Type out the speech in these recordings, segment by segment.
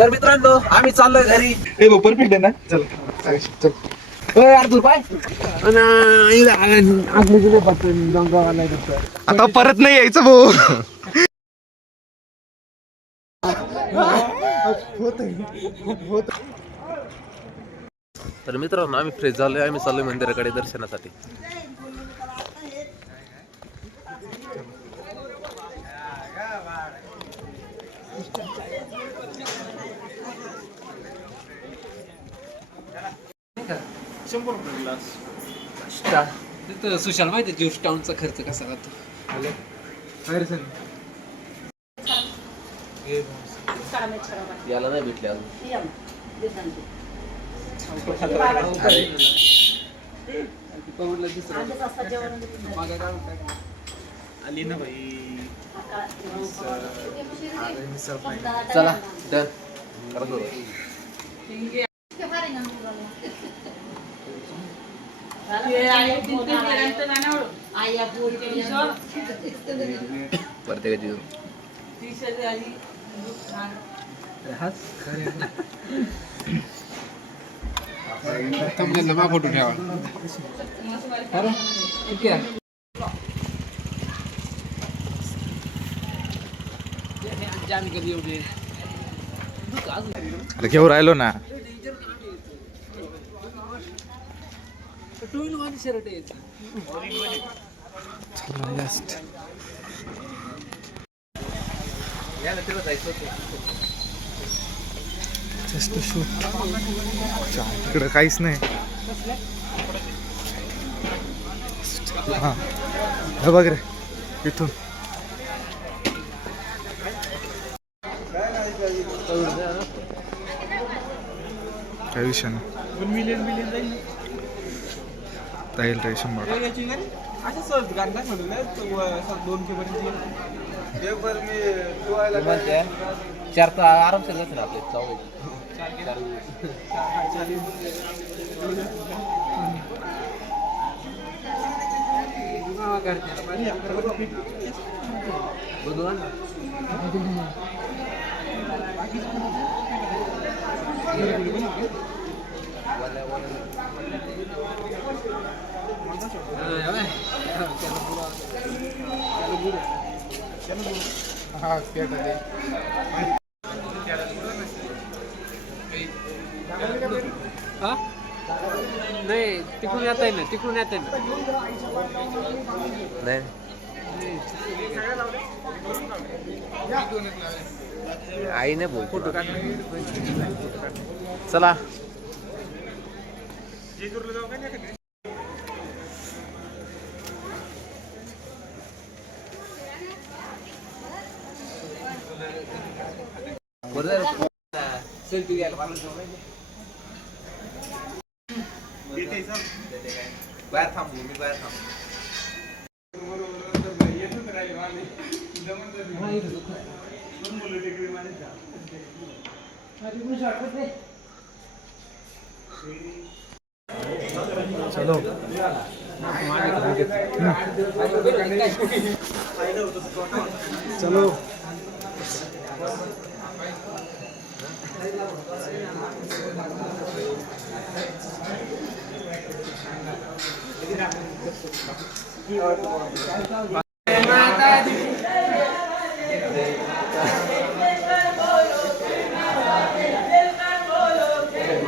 तर मित्रांनो आम्ही चाललोय घरी. परफेक्ट आहे ना. चल चल. अर्जुन पाय आता परत नाही यायचं भाऊ. तर मित्रांनो आम्ही फ्रेश झालोय. आम्ही चाललोय मंदिराकडे दर्शनासाठी. तिथं सुशाल माहिती ज्यूस टाउनचा खर्च कसा राहतो. याला नाही भेटले अजून. आली ना भाई. चला डन करा सुरू. प्रत्येकाची फोटो ठेवा. अरे घेऊ राहिलो ना. टू इन वन शर्ट आहे. Just shoot. इकडं काहीच नाही. हा हे बघ रे इथून. काही विषय नाही. जाईल रे 100. चार तर आरामशीर जातील आपले चौघ. नाही तिकडून येता येईल ना. तिकडून येता येईल नाही आई नाही बोल. फोटो काढ. चला सेल्फी घ्यायला बाहेर थांबू. मी बाहेर थांबू. चलो चलो.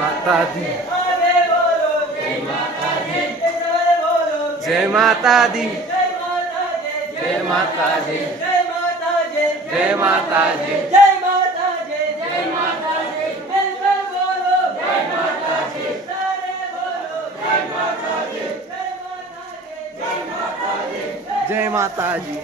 माता दी जय माता दी जय माता दी जय माता दी जय माता दी.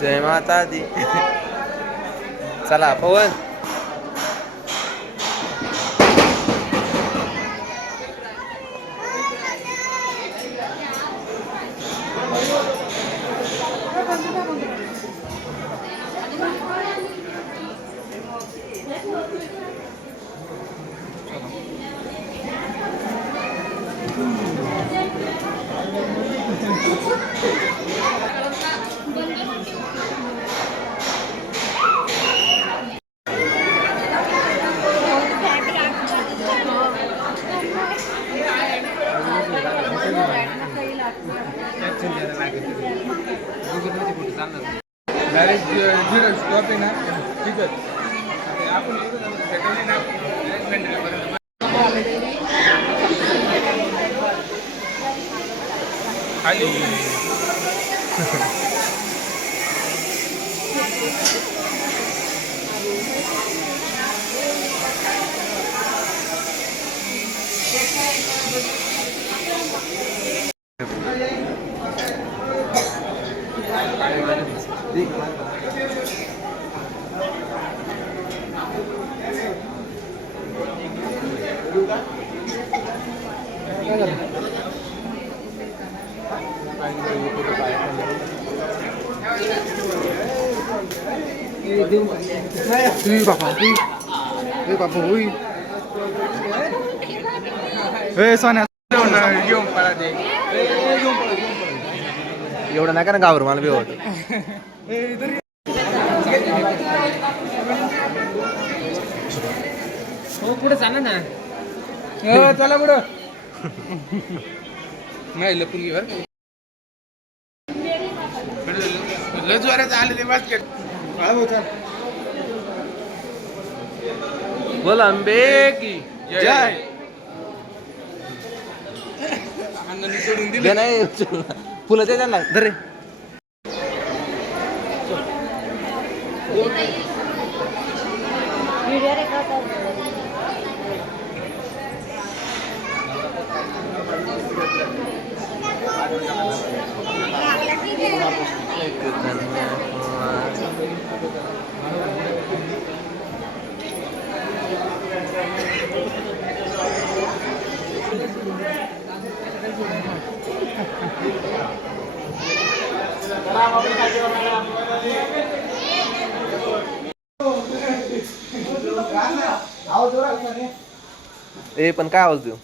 जय माता दी. चला पवन. सोन्या घेऊन पळा दे. एवढं नका ना गावर मला बेवड. हो पुढे चाला ना. चला पुढं. नाही लपून घेऊ लय जोरात आले ते बास्केट. बोल अंबे की जय. दे नाही फुलं दे त्यांना धरे. ए पण काय आवाज देऊ.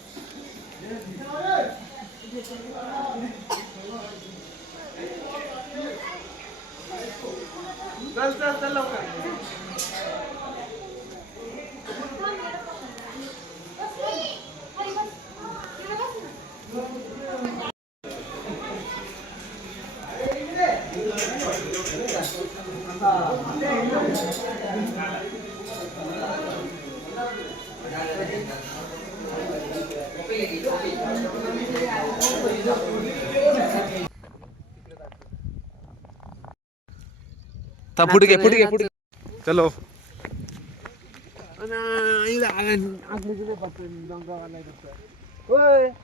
पुढे घे पुढे घे पुढे. चलो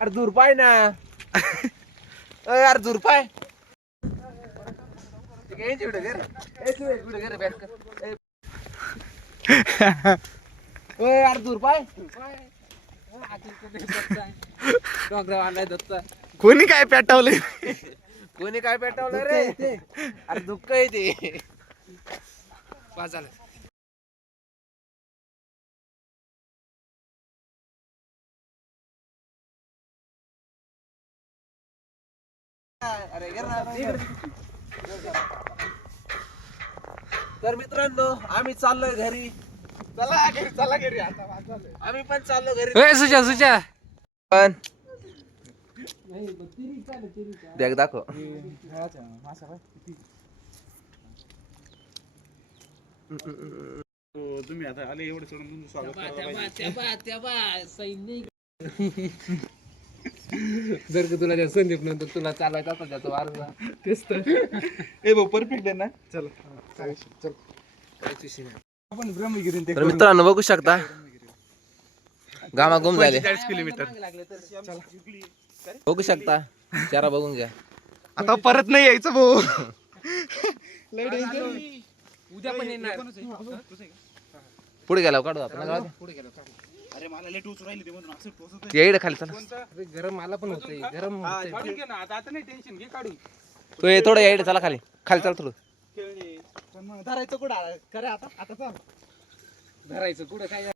अरे दूर पाय ना. अरे दूर पाय. अरे दूर पाय. कोणी काय पेटवले. कोणी काय पेटवलं रे. अरे दुःख आहे ते. झालं. तर मित्रांनो आम्ही चाललोय घरी. चला घरी आता. आम्ही पण चाललो घरी. सुचा सुचा पण देख दाखव. तुम्ही आता आले एवढे सोडून स्वागत जर का तुला संदीप नंतर तुला चालायचा होता त्याचा वारसा. तेच तर. ए भाऊ परफेक्ट आहे ना. चल आपण ब्रह्मगिरी. तर मित्रांनो बघू शकता घामाघूम झाले. 40 किलोमीटर बघू शकता. चारा बघून घ्या. आता परत नाही यायचं भाऊ. उद्या पण येणार. पुढे गेला काढू आपण. पुढे गेलो. अरे मला लेट उचलू राहिले ते म्हणून असं टोचत. येईड खाली चला. गरम मला पण होतंय. गरम होतंय. आता नाही टेन्शन घे काढू. तो ये थोडं येईड चला खाली. खाली चल थोडं. धरायचं कुठं. खरं आता आता धरायचं कुठं काय